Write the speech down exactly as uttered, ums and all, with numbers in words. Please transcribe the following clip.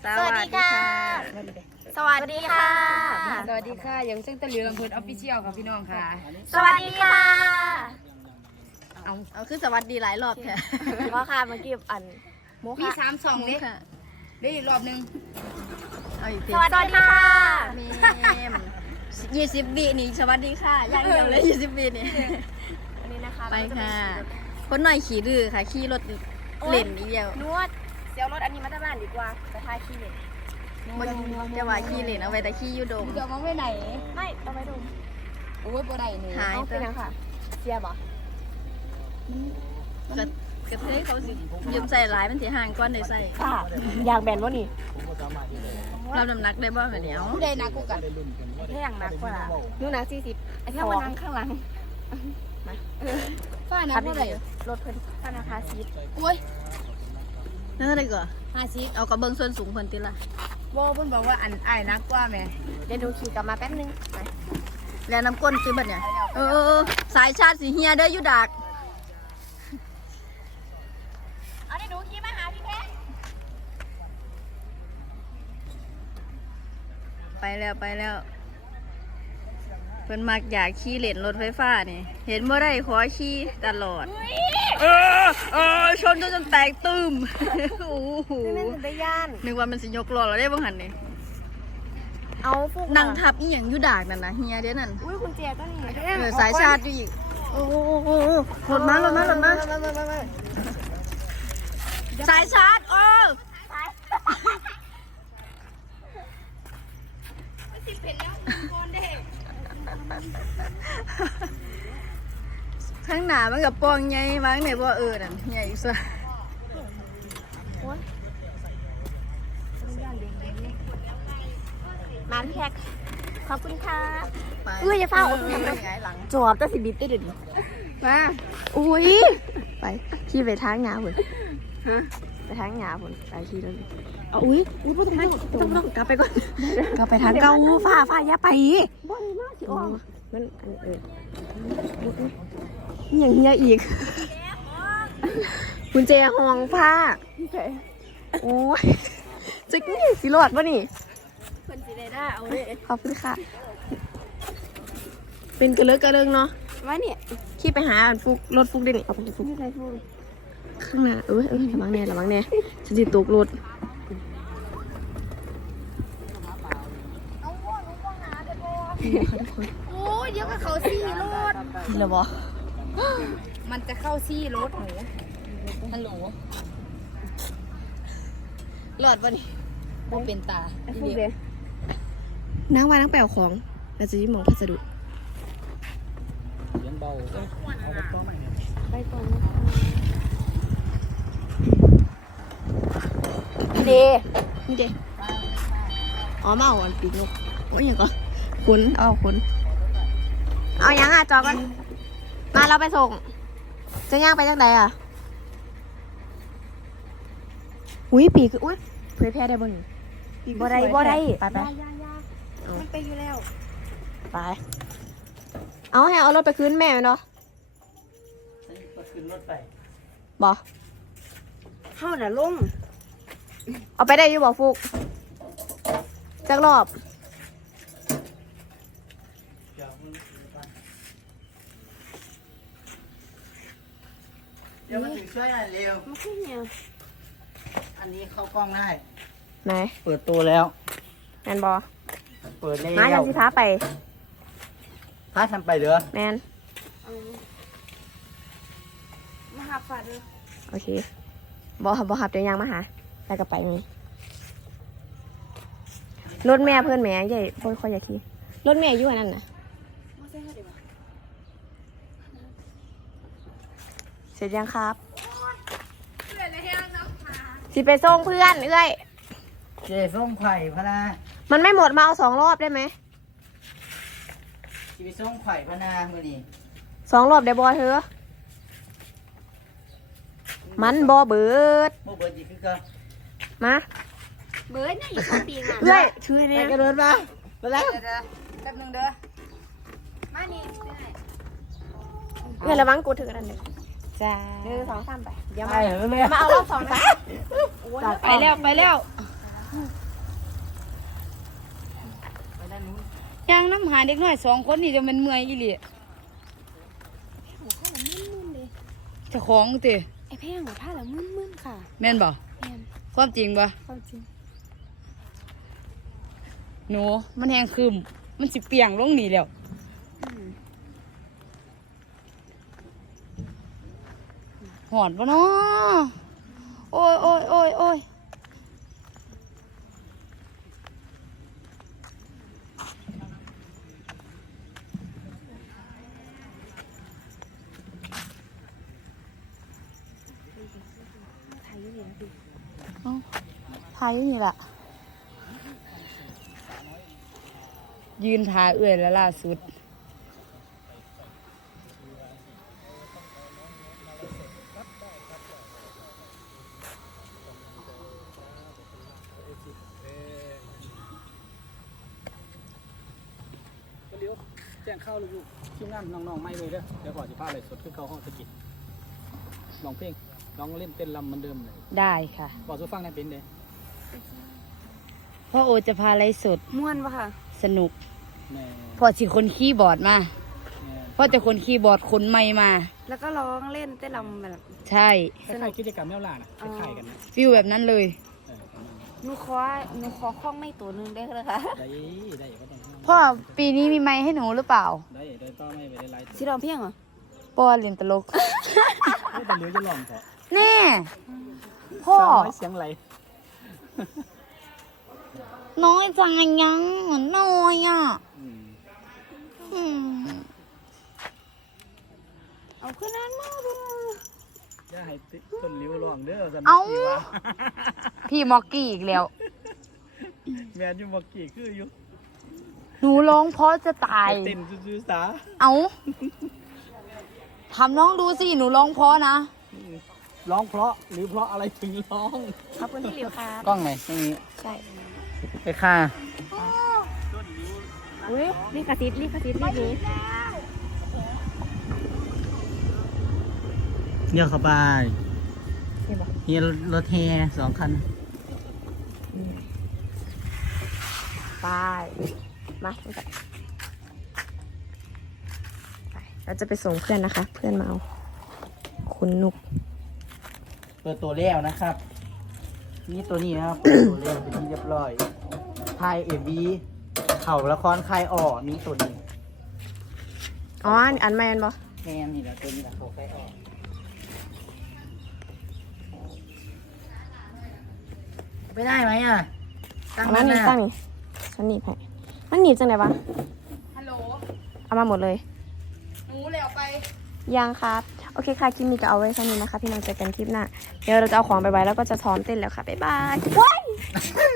สวัสดีค่ะสวัสดีค่ะสวัสดีค่ะยังเส้นตะลิวลำพูนออฟฟิเชียลค่ะพี่น้องค่ะสวัสดีค่ะเอาเอาคือสวัสดีหลายรอบแท้เพราะค่ะเมื่อกี้อันโมมีค่ะสามสองเลยได้อีกรอบหนึ่งเอาอีกทีสวัสดีค่ะเมมยี่สิบบีนี่สวัสดีค่ะย่างเดียวเลยยี่สิบบีนี่อันนี้นะคะไปค่ะคนหน่อยขี่ดื้อค่ะขี่รถเล่นอีกเดียวนวดเดี๋ยวรถอันนี้มาที่บ้านดีกว่าไปทายขี่เล่นมันจะว่าขี่เล่นเอาไว้แต่ขี่ยูโดมเดี๋ยวมองไปไหนไม่เอาไว้ดมโอ้ยบ่ได้นี่หายเอาไปไปแล้นะวค่ะเสียบ่กระกระเทยเขาสิยืมใส่หลายมันสิห่างก้อนได้ใส่ค่ะอยากแบนวะนี่รับน้ำหนักได้บ่แบบนี้เอาผู้ใดนะกูกันแค่อย่างหนักกว่านู่นนะสี่สิบไอ้ที่มานั่งข้างหลังมาฝ้านะเท่าไหร่รถเพิ่นค่านาคาซีดโอ้ยนั่นอะไรก่อนห้าสิบเอากระเบื้องส่วนสูงเพิ่นติละโว้เพิ่นบอกว่าอันอ้ายนักกว่าแม่เดี๋ยวดูขี่กลับมาแป๊บนึงไปแล้วน้ำก้นคือแบบเนี้ยเออเออสายชาติสีเฮียเด้อยุดักเอาได้ดูขี่มาหาพี่แพงไปแล้วไปแล้วเพิ่นมักอยากขี่เล่นรถไฟฟ้านี่เห็นบ่ได้ขอขี่ตลอดเออเออชนจนจนแตกตึมโอ้โหได้ย่านนึกว่ามันสิยกล้อเราได้บ้างหันนี่เอาพวกนั่งทับอีหยังอยู่ดากนั่นนะเฮียเด้นั่นอุ้ยคุณเจียก็นี่เออสายชาติอยู่อีกโอ้โหหลดมาหลดมาหลดมาสายชาร์จโอ้ข้างหน้ามันกับปองไงมั้งไหนบ่เออนั่นใหญ่ซะมาพี่แขกขอบคุณค่ะเอ้ยอย่าเฝ้าจวบตั้งสิบิตได้เดี๋ยวนี้มาอุ้ยไปขี่ไปทางหงาผุนฮะไปทางหงาผุนไปขี่แล้วเอาอุ้ยอุ้ยพูดตรงๆต้องต้องกลับไปก่อนกลับไปทางเก่าฝ้าฝ้าอย่าไปบ่ได้มาสิอ๋อมันอันเอออย่างเฮียอีกคุณเจห้องผ้าโอ้ยจะกี้สิรอดป่ะนี่เพิ่นสิได้ได้เอาเลยขอบคุณค่ะเป็นกระเลิกกระเลิงเนาะว่าเนี่ยขี่ไปหาฟุกรถฟุกได้นี่เอาไปฟุกที่ไรฟุกข้างหน้าเออเออระวังแน่ระวังแน่จะจิตตกรถโอ้ยเดี๋ยวก็เขาซี่รถเหรอบ่มันจะเข้าซี่รถหนูฮัลโหลหลอดวะนี่บ่เป็นตาฟุกเด้นั่งว่านั่งแปลของเราจะยิ้มมองพัสดุเสียงเบาเอาไปต่อใหม่เนี่ยไปก่อนเดนี่เดอ๋อมาเอาอันปีกนกโอ้ยยังก็คุณเอาคุณเอายังอ่ะจอกันมาเราไปส่งจะย่างไปจังใดอ่ะอุ้ยปีกอุ้ยเผยแพร่ได้บ่นี่บ่ได้บ่ได้ไปไปมันไปอยู่แล้วไปเอาให้เอารถไปคืนแม่เนาะก็ขึ้นรถไปบ่เข้าน่ะลุงเอาไปได้อยู่บ่ฟุกจักรอบเดี๋ยวมาถึงช่วยหน่อยเร็วมันขึ้นเนี่ยอันนี้เข้ากล้องได้ไหนเปิดตัวแล้วแมนบ่เปิดแล้วมายังสิพาไปพาทำไปเหรอแมนมาหาฝันโอเคบ่หับบ่หับเดี๋ยวยังมาหาแล้วก็ไปมีรถแม่เพื่อนแม่ใหญ่พ่อคอยอย่าทีรถแม่อยู่อันนั้นน่ะเสร็จยังครับสิไปส่งเพื่อนเอ้ยเจส้มไข่พะนามันไม่หมดมาเอาสองรอบได้ไหมชีวิตส้มไข่พะนาเมื่อนี้สองรอบได้บ่เธอมันบ่เบิดโมเบิร์ดจีคือก็มาเบิร์ดเนี่ยอยู่ข้างตีนอ่ะเอ้ยช่วยไปเนี่ยกระโดดมาไปแล้วเดี๋ยวแป๊บนึงเด้อมานี่เพื่อนระวังกูถือกันนั่นเลยจ้าหนึ่งสองสามไปเดี๋ยวไปมาเลยมาเอารอบสองนะไปแล้วไปแล้วมไปด้านนู้นย่างน้ำหาเด็กน้อยสองคนนี่จะมันเมื่อยอีหลีหัวผ้าละมึนๆเลยเจะของเตะไอ้แพงหัวผ้าละมึนๆค่ะแม่นบ่แม่นความจริงบ่ความจริงหนูมันแห้งคืมมันสิเปียงลงนี่แล้วอืมหอนปะเนาะโอ้ยโอ้ยโอ้ยโอ้ยถ่ายอยู่นี่นะพี่เอ้าทายอยู่นี่ล่ะ ยืนทาเอื่อยแล้วล่าสุดก็เลี้ยวแจ้งเข้าลูกๆทีมงานน้องๆไม่เลยเด้อเดี๋ยวก่อนจะพาอะไรสดขึ้นเข้าห้องสกิดร้องเพลงร้องเล่นเต้นรำเหมือนเดิมเลยได้ค่ะบอกสู้ฟังในเป็นเด้พ่อโอจะพาไล่สดม่วนปะค่ะสนุกแม่พอสิคนขี้บอร์ดมาแม่พ่อจะคนขี้บอร์ดคนไม่มาแล้วก็ร้องเล่นเต้นรำแบบใช่คล้ายๆกิจกรรมแนวล่านะคล้ายๆกันนะฟิลแบบนั้นเลยเออประมาณนั้นหนูขอหนูขอข้องไม่ตัวหนึงได้เลยค่ะได้ได้ก็ต้องพ่อปีนี้มีไม้ให้หนูหรือเปล่าได้ได้ต่อไม่ไปได้ไลฟ์สิร้องเพลงเหรอป้อเรียนตลกแต่เลี้ยวจะลองเถอะแน่พ่อสาวน้อยเสียงไหลน้อยจังยังน้อยอ่ะอืมอืมเอาขึ้นนั้นมาดูอย่าให้ติต้นเลี้ยวลองเด้อสำหรับเอ้าพี่ว่าพี่มอกกี้อีกแล้วแม่นอยู่บอกกี่คืออยู่หนูร้องเพราะจะตายเต้นซื่อๆสาเอาทำน้องดูสิ หนูร้องเพราะนะร้องเพราะหรือเพราะอะไรถึงร้องขอบคุณที่เหลียวค่ะกล้องไหนตรงนี้ใช่ไปค่ะอุ้ยนี่กระติดนี่กระติดนี่นี้เดี๋ยวเข้าไปเฮียรถแฮสองคันไปมาไปเราจะไปส่งเพื่อนนะคะ เพื่อนมาเอาคุณนุกเปิดตัวแล้วนะครับ นี่ตัวนี้นะครับ เปิดตัวแล้วเป็นที่เรียบร้อยไทยเอวีเข่าละครคลายอ่อนี่ตัวนี้อ๋ออันแมนบอแมนนี่แหละตัวนี้แหละเขาคลายอ่อไม่ได้ไหมอ่ะเอามานี่ตั้งนี่ฉันหนีบให้มันหนีบจังไหนวะฮัลโหลเอามาหมดเลยหนูแล้วไปยังครับ โอเคค่ะ คลิปนี้ก็เอาไว้เท่านี้นะคะ พี่น้องเจอกันคลิปหน้า เดี๋ยวเราจะเอาของไปไว้แล้วก็จะซ้อมเต้นแล้วค่ะ บ๊ายบายว้าย